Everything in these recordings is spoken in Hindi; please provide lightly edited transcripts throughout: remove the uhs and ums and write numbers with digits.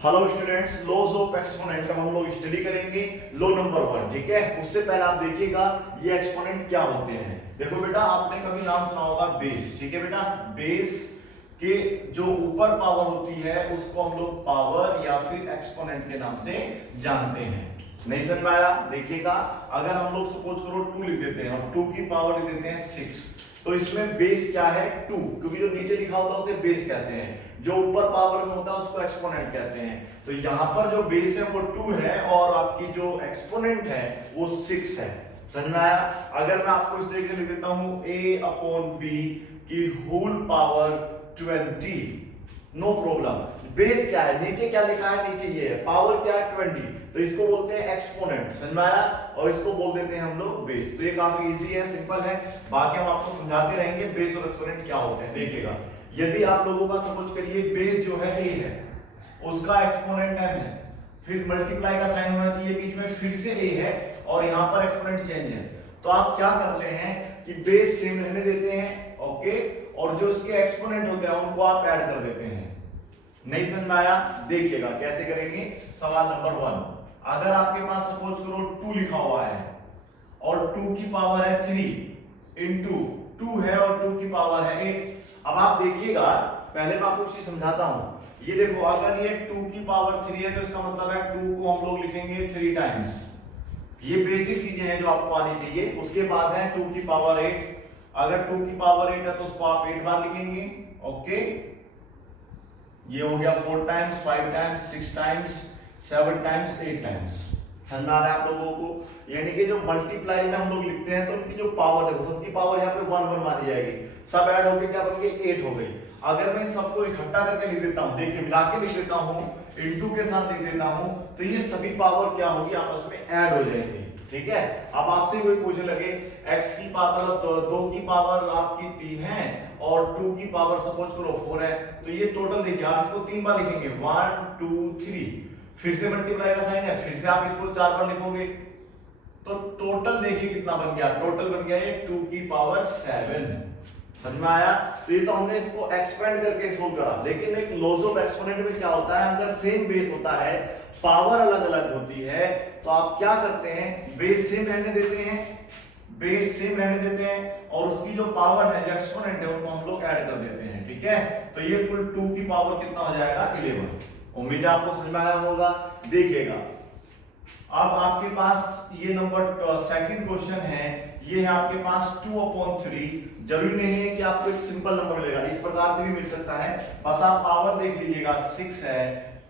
Hello students, laws of exponent का हम लोग स्टडी करेंगे। लॉ नंबर 1, ठीक है। उससे पहले आप देखिएगा ये एक्सपोनेंट क्या होते हैं। देखो बेटा, आपने कभी नाम सुना होगा बेस, ठीक है बेटा। बेस के जो ऊपर पावर होती है उसको हम लोग पावर या फिर एक्सपोनेंट के नाम से जानते हैं। नहीं समझ में आया? देखिएगा, अगर हम लोग सपोज करो 2 लिख देते हैं और 2 की पावर लिख देते हैं 6, तो इसमें बेस क्या है? 2, क्योंकि जो नीचे लिखा होता है उसे बेस कहते हैं, जो ऊपर पावर में होता है उसको एक्सपोनेंट कहते हैं। तो यहाँ पर जो बेस है वो 2 है और आपकी जो एक्सपोनेंट है वो 6 है। समझ में आया? अगर मैं आपको इस तरीके से लिख देता हूं a/b की whole power 20, no problem. Base क्या है? नीचे क्या लिखा है? नीचे ये है। पावर क्या है? 20, तो इसको बोलते हैं एक्सपोनेंट। समझ में आया? और इसको बोल देते हैं हम लोग बेस। तो ये काफी इजी है, सिंपल है। बाकी हम आपको समझाते रहेंगे बेस और एक्सपोनेंट क्या होते हैं। देखिएगा, यदि आप लोगों का सपोज करिए बेस जो है a है, उसका एक्सपोनेंट m है, फिर मल्टीप्लाई का साइन होना चाहिए बीच में, फिर से a है और यहाँ पर एक्सपोनेंट चेंज है, तो आप क्या करते हैं कि बेस सेम रहने देते हैं, ओके, और जो उसके एक्सपोनेंट होते हैं उनको आप ऐड कर देते हैं। नहीं समझ में आया? देखिएगा कैसे करेंगे। सवाल नंबर 1, अगर आपके पास सपोज करो 2 लिखा हुआ है और 2 की पावर है 3 इंटू 2 है और 2 की पावर है 8। अब आप देखिएगा, पहले मैं आपको चीज समझाता हूं। ये देखो, अगर ये 2 की पावर 3 है तो इसका मतलब है 2 को हम लोग लिखेंगे 3 टाइम्स। ये बेसिक चीजें हैं जो आपको आनी चाहिए। उसके बाद है 2 की पावर 8, अगर 2 की पावर 8 है तो उसको आप 8 बार लिखेंगे, ओके। ये हो गया 4 times, 5 times, 6 times, 7 times, 8 times. समझ में आ रहा है आप लोगों को? यानी कि जो मल्टीप्लाई में हम लोग लिखते हैं तो उनकी जो पावर देखो, सबकी पावर यहाँ पे 1 1 मानी जाएगी, सब ऐड होके क्या बन गई? 8 हो गई। अगर मैं सबको इकट्ठा करके लिख देता हूँ, देखिए मिला के लिख देता हूँ, इनटू के साथ लिख देता हूँ, तो ये सभी पावर क्या होगी? आपस में ऐड हो जाएंगी, ठीक है। अब आपसे कोई पूछने लगे x की पावर, तो 2 की पावर आपकी 3 है और 2 की पावर सपोज करो 4 है, तो ये टोटल देखिए आप इसको 3 बार लिखेंगे, 1 2 3, फिर से मल्टीप्लाई का साइन है, फिर से आप इसको 4 बार लिखोगे, तो टोटल देखिए कितना बन गया? टोटल बन गया ये 2 की पावर 7। समझ में आया? तो ये तो हमने इसको एक्सपेंड करके सोल्व करा, लेकिन एक लॉज ऑफ एक्सपोनेंट में क्या होता है, अगर सेम बेस होता है, पावर अलग अलग होती है, तो आप क्या करते हैं? बेस सेम रहने देते हैं, बेस सेम रहने देते हैं और उसकी जो पावर है, जो एक्सपोनेंट है, उनको हम लोग ऐड कर देते हैं, ठीक है। तो ये कुल 2 की पावर कितना हो जाएगा? 11। उम्मीद है आपको समझ में आया होगा। देखिएगा, अब आपके पास ये नंबर सेकंड क्वेश्चन है, ये है आपके पास 2/3। जरूरी नहीं है कि आपको एक सिंपल नंबर मिलेगा, इस प्रकार से भी मिल सकता है, बस आप पावर देख लीजिएगा। 6 है,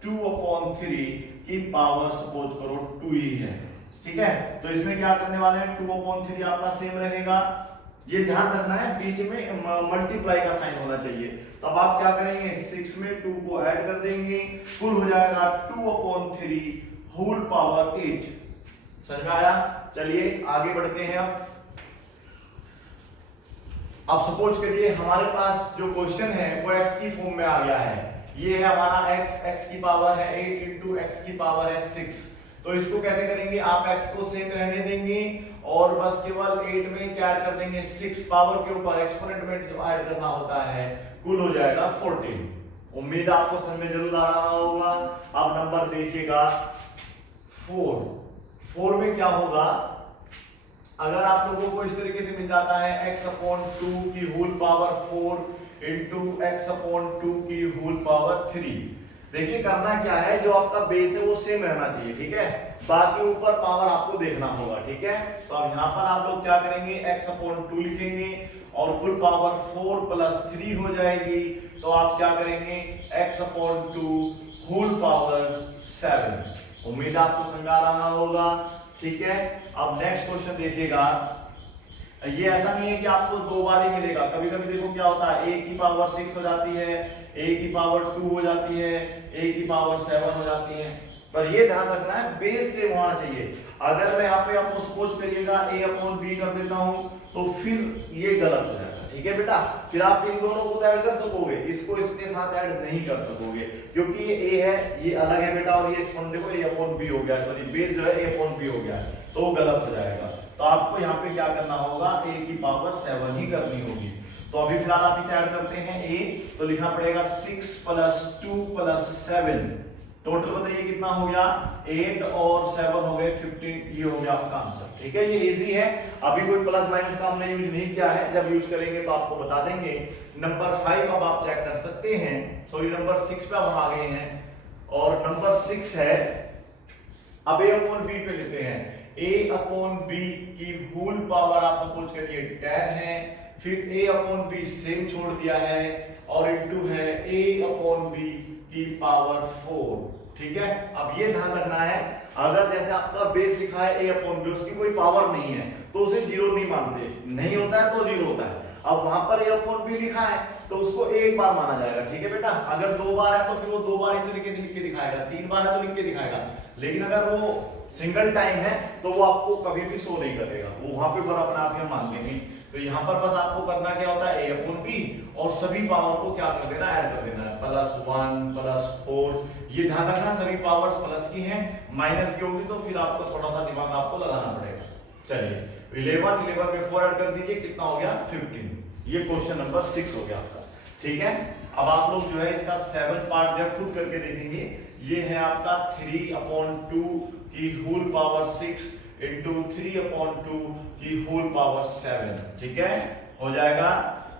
2/3 की पावर सपोज करो 2 ही है, ठीक है। तो इसमें क्या करने वाले हैं? 2/3 आपका सेम रहेगा, ये ध्यान रखना है, बीच में मल्टीप्लाई का साइन होना चाहिए। तो अब आप क्या करेंगे? 6 में 2 को ऐड कर देंगे, कुल हो जाएगा 2/3 होल पावर 8। समझ में आया? चलिए आगे बढ़ते हैं। अब सपोज करिए हमारे पास जो क्वेश्चन है वो x की फॉर्म में आ गया है। ये है हमारा x की पावर है 8 इंटू x की पावर है 6। तो इसको कैसे करेंगे? आप x को सेम रहने देंगे और बस केवल 8 में क्या ऐड कर देंगे? 6 पावर के ऊपर एक्सपोनेंट में जो ऐड करना होता है, कुल हो जाएगा 14। उम्मीद आपको समझ में जरूर आ रहा होगा। अब नंबर देखिएगा 4 में क्या होगा? अगर आप लोगों को इस तरीके से मिल जाता है x/2 की होल पावर 4 इंटू x/2 की होल पावर 3। देखिए करना क्या है, जो आपका बेस है वो सेम रहना चाहिए, ठीक है, बाकी ऊपर पावर आपको देखना होगा, ठीक है। तो अब यहाँ पर आप लोग क्या करेंगे? x/2 लिखेंगे और कुल पावर 4 + 3 हो जाएगी, तो आप क्या करेंगे? x/2 whole power 7। उम्मीद आपको समझ आ रहा होगा, ठीक है। अब नेक्स्ट क्वेश्चन देखिएगा, ये ऐसा नहीं है कि आपको 2 बार ही मिलेगा, कभी कभी देखो क्या होता है, a की पावर 6 हो जाती है, a की पावर 2 हो जाती है, a की पावर 7 हो जाती है, पर ये ध्यान रखना है बेस सेम होना चाहिए। अगर मैं यहाँ पे आपको सपोज करिएगा a/b कर देता हूं तो फिर ये गलत हो जाएगा, ठीक है बेटा। फिर आप इन दोनों को ऐड कर सकोगे, इसको इसके साथ ऐड नहीं कर सकोगे, क्योंकि ये a है, ये अलग है बेटा, और ये देखो a/b हो गया, सॉरी बेस जो है a/b हो गया, तो वो गलत हो जाएगा। तो आपको यहाँ पे क्या करना होगा? a की पावर 7 ही करनी होगी। तो अभी फिलहाल आप इसे ऐड करते हैं a, तो लिखना पड़ेगा 6 + 2 + 7 टोटल बताइए कितना हो गया, 8 और 7 हो गए 15, ये हो गया आपका आंसर। ठीक है, ये इजी है, अभी कोई प्लस माइनस का हमने यूज नहीं किया है, जब यूज करेंगे तो आपको बता देंगे। नंबर 5 अब आप चेक कर सकते हैं, सॉरी नंबर 6 पे अब हम आ गए हैं, और नंबर 6 है, अब a अपॉन b पे लेते हैं। a अपॉन b की होल पावर आप सपोज करिए 10 है, फिर a अपॉन b सेम छोड़ दिया है, और इनटू है a अपॉन b की पावर 4। ठीक है, अब ये ध्यान रखना है, अगर जैसे आपका बेस लिखा है a अपॉन b, उसकी कोई पावर नहीं है तो उसे जीरो नहीं मानते, नहीं होता है तो जीरो होता है। अब वहां पर a अपॉन b लिखा है तो उसको एक बार माना जाएगा। ठीक है बेटा, अगर 2 बार है तो फिर वो 2 बार इस तरीके से लिख के दिखाएगा, 3 बार है तो लिख के दिखाएगा, लेकिन अगर वो सिंगल टाइम है तो वो आपको कभी भी शो नहीं करेगा, वो वहां पे ऊपर अपने आप ही मान लेंगे। तो यहाँ पर बस आपको करना क्या होता है, a अपॉन b, और सभी पावर को क्या कर देना, ऐड कर देना है, +1 +4, ये ध्यान रखना सभी पावर्स प्लस की हैं, माइनस की होगी तो फिर आपको थोड़ा सा दिमाग आपको लगाना पड़ेगा। चलिए 11 में 4 ऐड कर दीजिए, कितना हो गया 15, ये क्वेश्चन नंबर 6 हो गया आपका। ठीक है, अब आप लोग जो है इसका 7 पार्ट जब खुद करके देखेंगे, ये है आपका 3/2 की होल पावर 6 इंटू 3/2 की होल पावर 7। ठीक है, हो जाएगा,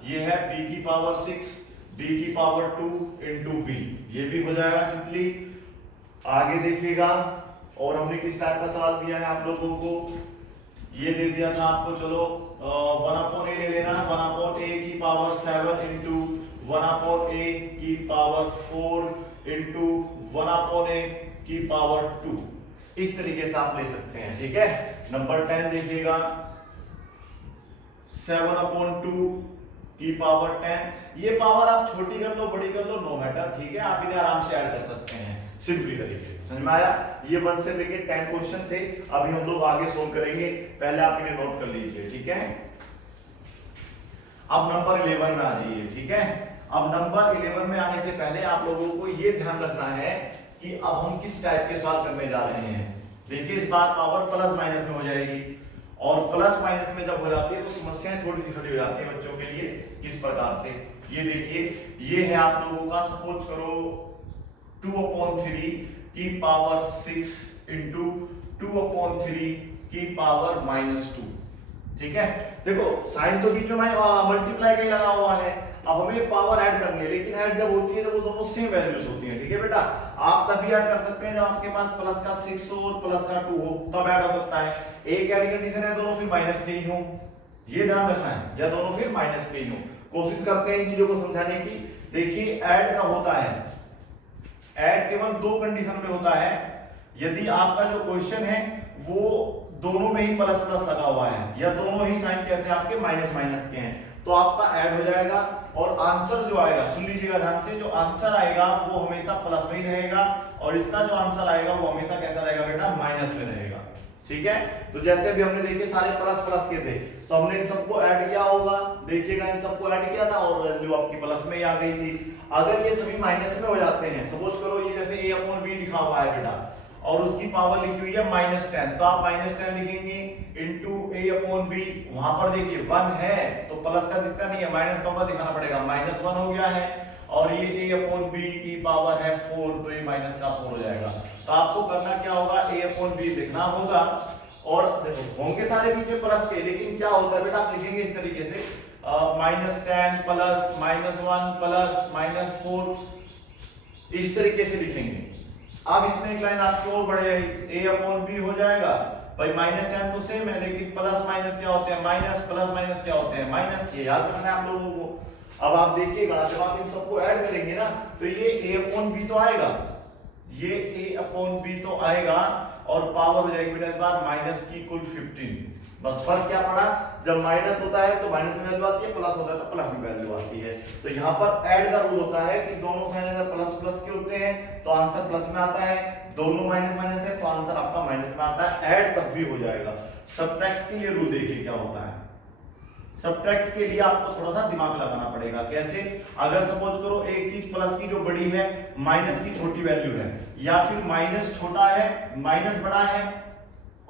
ये है b की पावर 6, b की पावर 2 इंटू b, ये भी हो जाएगा सिंपली। आगे देखिएगा, और हमने किस टाइप का सवाल दिया है आप लोगों को, ये दे दिया था आपको, चलो 1/a ले लेना, 1/a की पावर 7 इंटू 1/a की पावर 4 इंटू 1/a की पावर 2, इस तरीके से आप ले सकते हैं। ठीक है, नंबर 10 देखिएगा, 7/2 की पावर 10, ये पावर आप छोटी कर लो बड़ी कर लो नो मैटर। ठीक है, आप इन्हें आराम से ऐड कर सकते हैं सिंपली तरीके से, समझ में आया। ये 1 से लेके 10 क्वेश्चन थे, अभी हम लोग आगे सोल्व करेंगे, पहले आप इन्हें नोट कर लीजिए। ठीक है, अब नंबर 11 में आ जाइए। ठीक है, अब नंबर 11 में आने से पहले आप लोगों को ये ध्यान रखना है कि अब हम किस टाइप के सवाल करने जा रहे हैं। देखिए, इस बार पावर प्लस माइनस में हो जाएगी, और प्लस माइनस में जब हो जाती है तो समस्याएं थोड़ी सी खड़ी हो जाती है बच्चों के लिए। किस प्रकार से, ये देखिए, ये है आप लोगों का, सपोज करो 2/3 की पावर 6 इंटू 2/3 की पावर -2। ठीक है, देखो साइन तो बीच में मल्टीप्लाई का ही लगा हुआ है, अब हमें पावर ऐड करनी है, लेकिन ऐड जब होती है जब वो दोनों सेम वैल्यूज होती हैं। ठीक है बेटा, आप तभी ऐड कर सकते हैं जब आपके पास प्लस का 6 हो और प्लस का 2 हो, तब ऐड हो सकता है। एक ऐड कंडीशन है दोनों फिर माइनस के ही हो, ये ध्यान रखना है, या दोनों फिर माइनस के ही हो। कोशिश करते हैं इन चीजों को समझाने की। देखिए, ऐड का होता है, ऐड केवल 2 कंडीशन में होता है, यदि आपका जो क्वेश्चन है वो दोनों में ही प्लस प्लस लगा हुआ है, या दोनों ही साइन कहते हैं आपके माइनस माइनस के हैं, तो आपका ऐड हो जाएगा, और आंसर जो आएगा, सुन लीजिएगा ध्यान से, जो आंसर आएगा वो हमेशा प्लस में ही रहेगा, और इसका जो आंसर आएगा वो हमेशा कैसा रहेगा बेटा, माइनस में रहेगा। ठीक है, तो जैसे भी हमने देखिए सारे प्लस प्लस के थे, तो हमने इन सबको ऐड किया होगा, देखिएगा इन सबको ऐड किया था और वैल्यू आपकी प्लस में ही आ गई थी। अगर ये सभी माइनस में हो जाते हैं, सपोज करो ये जैसे a/b लिखा हुआ है बेटा, और उसकी पावर लिखी हुई है -10, तो आप -10 लिखेंगे इंटू a/b, वहां पर देखिए 1 है तो प्लस का दिखता नहीं है, माइनस का दिखाना पड़ेगा, -1 हो गया है, और ये a/b की पावर है 4, तो ये माइनस का 4 हो जाएगा। तो आपको करना क्या होगा, a/b लिखना होगा, और देखो होंगे सारे बीच में प्लस के, लेकिन क्या होता है बेटा, आप लिखेंगे इस तरीके से -10 प्लस -1 प्लस -4, इस तरीके से लिखेंगे। अब इसमें एक लाइन आपकी और बढ़ जाएगी, a/b हो जाएगा भाई, -10 तो सेम है, लेकिन प्लस माइनस क्या होते हैं, माइनस, प्लस माइनस क्या होते हैं, माइनस, ये याद रखना है आप लोगों को। अब आप देखिएगा, जब आप इन सबको ऐड करेंगे ना, तो ये a/b तो आएगा, ये a/b तो आएगा, और पावर हो जाएगी बेटा इस बार माइनस की कुल 15। बस फर्क क्या पड़ा, जब माइनस होता है तो माइनस में वैल्यू आती है, प्लस होता है तो प्लस में वैल्यू आती है। तो यहाँ पर ऐड का रूल होता है कि दोनों साइन अगर प्लस प्लस के होते हैं तो आंसर प्लस में आता है, दोनों माइनस माइनस है तो आंसर आपका माइनस में आता है, ऐड तब भी हो जाएगा। सब्ट्रैक्ट के लिए रूल देखिए क्या होता है, सब्ट्रैक्ट के लिए आपको थोड़ा सा दिमाग लगाना पड़ेगा। कैसे, अगर सपोज करो एक चीज प्लस की जो बड़ी है, माइनस की छोटी वैल्यू है, या फिर माइनस छोटा है, माइनस बड़ा है,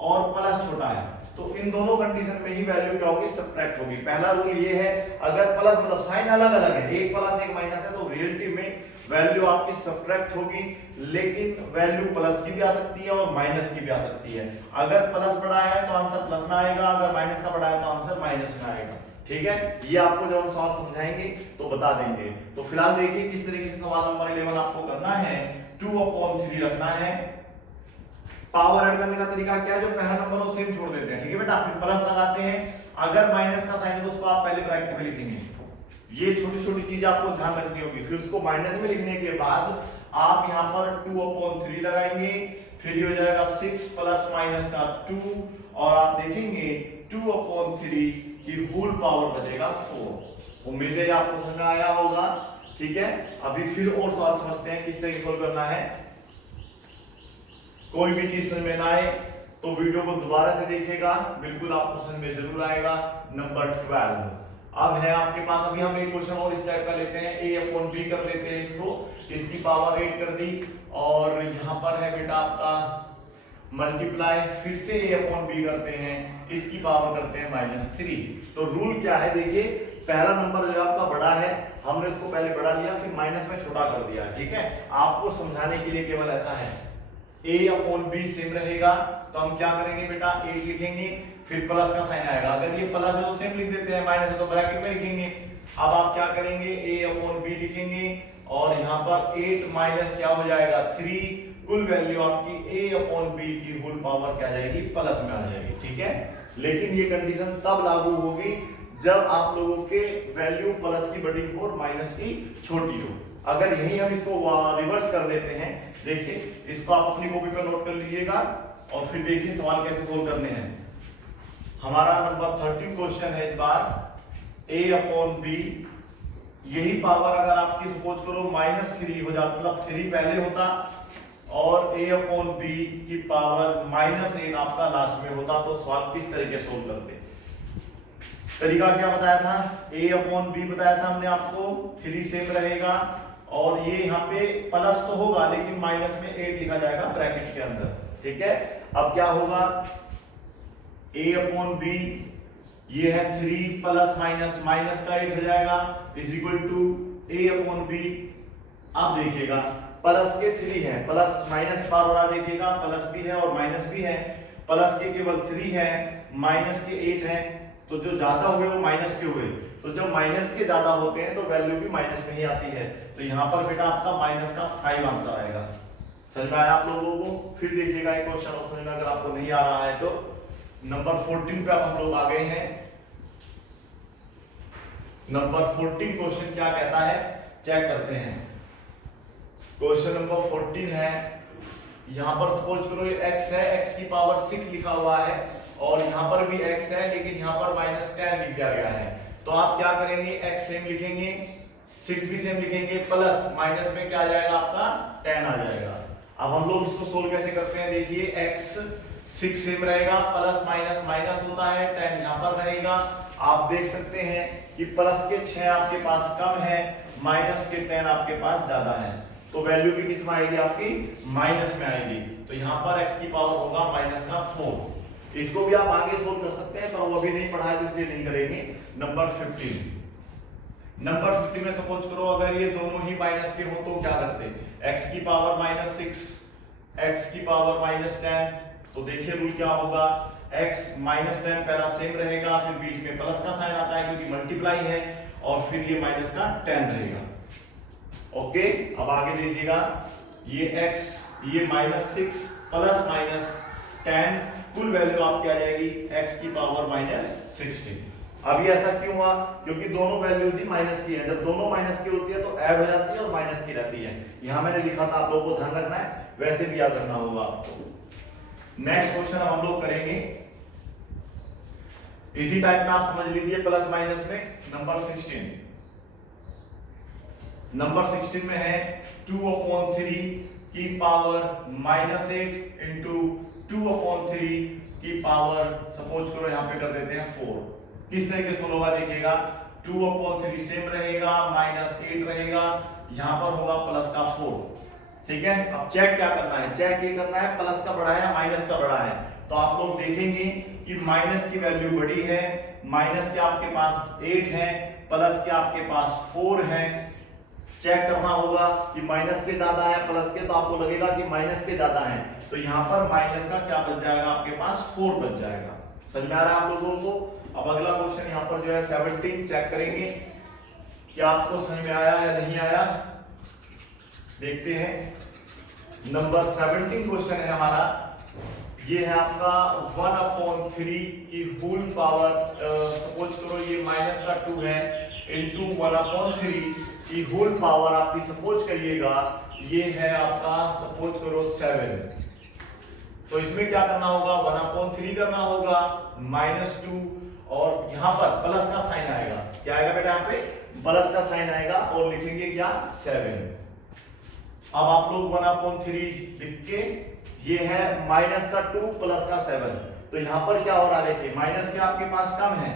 और प्लस छोटा है, तो इन दोनों कंडीशन में ही वैल्यू क्या होगी, सब्ट्रैक्ट होगी। पहला रूल ये है, अगर प्लस मतलब साइन अलग अलग है, एक प्लस एक माइनस है, तो रिलेटिव में वैल्यू आपकी सब्ट्रैक्ट होगी, लेकिन वैल्यू प्लस की भी आ सकती है और माइनस की भी आ सकती है। अगर प्लस बड़ा है तो आंसर प्लस में आएगा, अगर माइनस का बड़ा है तो आंसर माइनस में आएगा। ठीक है, ये आपको जब हम सवाल समझाएंगे तो बता देंगे। तो फिलहाल देखिए किस तरीके से सवाल नंबर 11 आपको करना है। 2/3 रखना है। पावर ऐड करने का तरीका क्या है, जो पहला नंबर हो सेम छोड़ देते हैं। ठीक है बेटा, फिर प्लस लगाते हैं। अगर माइनस का साइन है तो उसको आप पहले ब्रैकेट में लिखेंगे। ये छोटी छोटी चीज आपको ध्यान रखनी होगी। फिर उसको माइनस में लिखने के बाद आप यहाँ पर 2/3 लगाएंगे, फिर ये हो जाएगा 6 प्लस माइनस का 2, और आप देखेंगे 2/3 की होल पावर बचेगा 4। उम्मीद है आपको समझ में आया होगा। ठीक है, अभी फिर और सवाल समझते हैं किस तरीके से सोल्व करना है। कोई भी चीज समझ में ना आए तो वीडियो को दोबारा से देखिएगा, बिल्कुल आपको समझ में जरूर आएगा। नंबर 12 अब है आपके पास। अभी हम एक क्वेश्चन और इस टाइप का लेते हैं, a/b कर लेते हैं इसको। इसकी पावर 8 कर दी, और यहाँ पर है बेटा आपका मल्टीप्लाई, फिर से a/b करते हैं, इसकी पावर करते हैं -3। तो रूल क्या है देखिए, पहला नंबर जो आपका बड़ा है हमने उसको पहले बड़ा लिया, फिर माइनस में छोटा कर दिया। ठीक है, आपको समझाने के लिए केवल ऐसा है। a/b सेम रहेगा तो हम क्या करेंगे बेटा, 8 लिखेंगे, फिर प्लस का साइन आएगा। अगर ये प्लस है तो सेम लिख देते हैं, माइनस है तो ब्रैकेट में लिखेंगे। अब आप क्या करेंगे, a/b लिखेंगे, और यहाँ पर 8 माइनस क्या हो जाएगा 3, कुल वैल्यू आपकी a/b की होल पावर क्या आ जाएगी, प्लस में आ जाएगी। ठीक है, लेकिन ये कंडीशन तब लागू होगी जब आप लोगों के वैल्यू प्लस की बड़ी हो और माइनस की छोटी हो। अगर यही हम इसको रिवर्स कर देते हैं, देखिए इसको आप अपनी कॉपी पर नोट कर लीजिएगा, और फिर देखिए सवाल कैसे सोल्व करने हैं। हमारा नंबर 13 क्वेश्चन है इस बार। a/b, यही पावर अगर आपकी सपोज करो -3 हो जाता, मतलब 3 पहले होता, और a/b की पावर -8 आपका लास्ट में होता, तो सवाल किस तरीके से सोल्व करते। तरीका क्या बताया था, a/b बताया था हमने आपको, 3 सेम रहेगा, और ये यहाँ पे प्लस तो होगा लेकिन माइनस में 8 लिखा जाएगा ब्रैकेट के अंदर। ठीक है, अब क्या होगा, a/b ये है 3 प्लस माइनस, माइनस का 8 हो जाएगा, इज इक्वल टू a/b। अब देखिएगा प्लस के 3 है, प्लस माइनस बार हो रहा, देखिएगा प्लस भी है और माइनस भी है। प्लस के केवल 3 है, माइनस के 8 है, तो जो ज्यादा हुए वो माइनस के हुए। तो जब माइनस के ज्यादा होते हैं तो वैल्यू भी माइनस में ही आती है। तो यहाँ पर बेटा आपका माइनस का 5 आंसर आएगा। समझ में आया आप लोगों को। फिर देखिएगा एक क्वेश्चन और समझना, अगर आपको नहीं आ रहा है तो। नंबर 14 पे अब हम लोग आ गए हैं। नंबर 14 क्वेश्चन क्या कहता है, चेक करते हैं। क्वेश्चन नंबर 14 है, यहां पर सपोज करो ये x है, x की पावर 6 लिखा हुआ है, और यहां पर भी x है लेकिन यहां पर -10 लिख दिया गया है। तो आप क्या करेंगे, x सेम लिखेंगे, 6 भी सेम लिखेंगे, प्लस माइनस में क्या आ जाएगा आपका 10 आ जाएगा। अब हम लोग इसको सोल्व कैसे करते हैं, देखिए x 6 सेम रहेगा, प्लस माइनस माइनस होता है, 10 यहां पर रहेगा। आप देख सकते हैं कि प्लस के 6 आपके पास कम है, माइनस के 10 आपके पास ज्यादा है, तो वैल्यू भी किस में आएगी आपकी, माइनस में आएगी। तो यहाँ पर x की पावर होगा माइनस का 4। इसको भी आप आगे सोल्व कर सकते हैं, पर वो अभी नहीं पढ़ा है तो इसलिए नहीं करेंगे। नंबर 15, नंबर 15 में सपोज करो अगर ये दोनों ही माइनस के हो तो क्या करते, x की पावर -6, x की पावर -10। तो देखिए रूल क्या होगा, x -10 पहला सेम रहेगा, फिर बीच में प्लस का साइन आता है क्योंकि मल्टीप्लाई है, और फिर ये माइनस का 10 रहेगा। ओके, अब आगे देखिएगा, ये x, ये -6 प्लस -10, कुल वैल्यू आपकी आ जाएगी x की पावर -16। अब ये ऐसा क्यों हुआ, क्योंकि दोनों वैल्यूज ही माइनस की है। जब दोनों माइनस की होती है तो ऐड हो जाती है और माइनस की रहती है। यहां मैंने लिखा था, आप लोगों को ध्यान रखना है, वैसे भी याद रखना होगा आपको। नेक्स्ट क्वेश्चन हम लोग करेंगे इसी टाइप में, आप समझ लीजिए प्लस माइनस में। नंबर 16, नंबर 16 में है 2/3 की पावर -8 इंटू 2/3 की पावर, सपोज करो यहाँ पे कर देते हैं 4। किस तरीके से होगा देखिएगा, 2/3 सेम रहेगा, -8 रहेगा, यहाँ पर होगा प्लस का 4। ठीक है, अब चेक क्या करना है, चेक ये करना है प्लस का बड़ा है या माइनस का बड़ा है। तो आप लोग देखेंगे कि माइनस की वैल्यू बड़ी है, माइनस के आपके पास 8 है, प्लस के आपके पास 4 है। चेक करना होगा कि माइनस के ज्यादा है प्लस के, तो आपको लगेगा कि माइनस के ज्यादा है, तो यहाँ पर माइनस का क्या बच जाएगा आपके पास 4 बच जाएगा। समझ में आ रहा है आप लोगों को? अब अगला क्वेश्चन यहाँ पर जो है 17 चेक करेंगे क्या आपको समझ में आया या नहीं आया, देखते हैं। नंबर 17 क्वेश्चन है हमारा, ये है आपका 1/3 की होल पावर, सपोज करो ये माइनस का 2 है, इंटू 1/3 की होल पावर आपकी सपोज करिएगा ये है आपका सपोज करो 7। तो इसमें क्या करना होगा, 1/3 करना होगा, -2, और यहाँ पर प्लस का साइन आएगा। क्या आएगा बेटा, यहाँ पे प्लस का साइन आएगा और लिखेंगे क्या 7। अब आप लोग 1/3 लिख के, ये है माइनस का 2 प्लस का 7, तो यहाँ पर क्या हो रहा है देखिए, माइनस के आपके पास कम है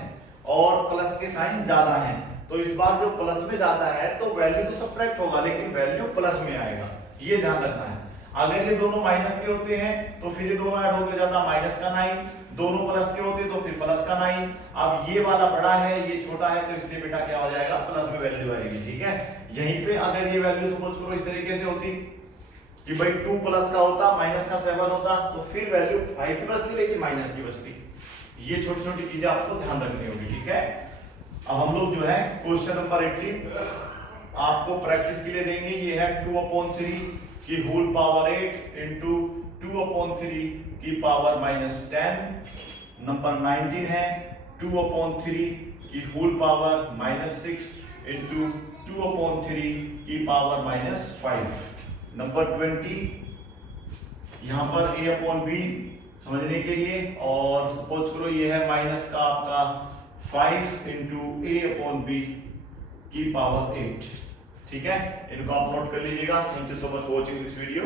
और प्लस के साइन ज्यादा है, तो इस बार जो प्लस में जाता है तो वैल्यू तो सब्ट्रैक्ट होगा लेकिन वैल्यू प्लस में आएगा, ये ध्यान रखना है। अगर ये दोनों माइनस के होते हैं तो फिर ये दोनों ऐड होकर जाता माइनस का 9, दोनों प्लस के होते तो फिर प्लस का 9। अब ये वाला बड़ा है ये छोटा है, तो इसलिए बेटा क्या हो जाएगा, प्लस में वैल्यू आएगी, ठीक है। यहीं पे अगर ये वैल्यू सपोज करो इस तरीके से होती कि भाई 2 प्लस का होता माइनस का 7 होता, तो फिर वैल्यू 5 की बचती लेकिन माइनस की बचती। ये छोटी छोटी चीजें आपको ध्यान रखनी होगी, ठीक है। अब हम लोग जो है क्वेश्चन नंबर 18 आपको प्रैक्टिस के लिए देंगे। ये है 2/3 की होल पावर 8 इंटू 2/3 की पावर -10। नंबर 19 है 2/3 की होल पावर -6 इंटू 2/3 की पावर -5। नंबर 20 यहाँ पर a/b समझने के लिए, और सपोज करो ये है माइनस का आपका 5 इंटू a/b की पावर 8, ठीक है। इनको आप नोट कर लीजिएगा। Thank you so much for watching this video.